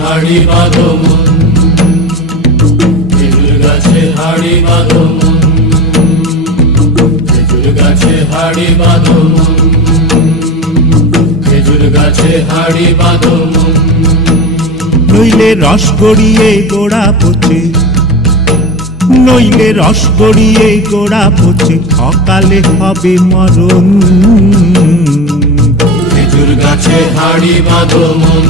হাড়ি বাঁধো মন, খেজুর গাছে হাড়ি বাঁধো মন, খেজুর গাছে হাড়ি বাঁধো মন, খেজুর গাছে হাড়ি বাঁধো মন। নইলে রস গড়িয়ে গোড়া পচে, নইলে রস গড়িয়ে গোড়া পচে, অকালে হবে মরণ। খেজুর গাছে হাড়ি বাঁধো মন,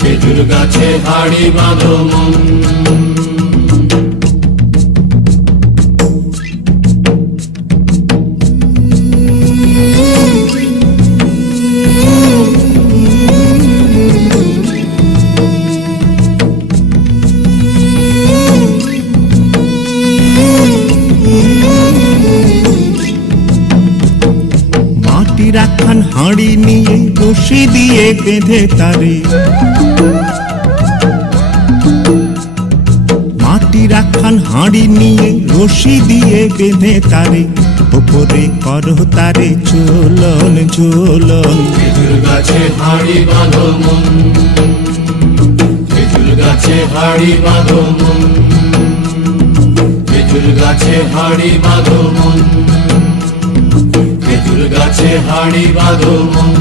খেজুর গাছে হাড়ি বাঁধো মন। রাখান হাঁড়ি নিয়ে রশি দিয়ে বেঁধে তারে, মাটি রাখান হাঁড়ি নিয়ে রশি দিয়ে বেঁধে তারে, উপরে করো তারে ঝোলন ঝোলন। খেজুর গাছে হাড়ি বাঁধো মন, খেজুর গাছে হাড়ি বাঁধো মন, খেজুর গাছে হাড়ি বাঁধো মন, খেজুর গাছে হাড়ি বাঁধো মন।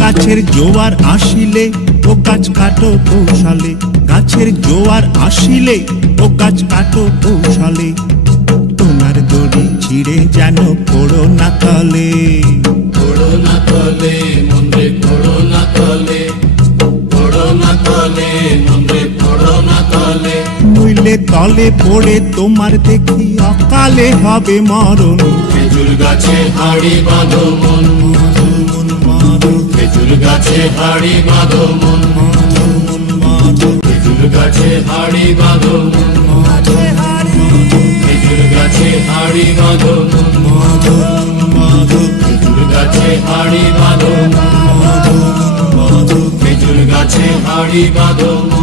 গাছের জোয়ার আসিলে ও গাছ কাটো কৌশলে, গাছের জোয়ার আসিলে ও গাছ কাটো কৌশলে, তোমার দড়ি ছিঁড়ে যেন পড়ো না তলে। পড়ো না তলে মন্দিরে, পড়ো না তলে, পড়ো না তলে মন্দিরে, পড়ো না তলে। নইলে তলে পড়ে তোমার দেখি অকালে হবে মরণ। খেজুর গাছে হাড়ি বাঁধো মন, খেজুর গাছে হাড়ি বাঁধো মন, খেজুর গাছে হাড়ি বাঁধো মন, খেজুর গাছে হাড়ি বাঁধো মন, খেজুর গাছে হাড়ি বাঁধো মন, খেজুর গাছে হাড়ি বাঁধো মন।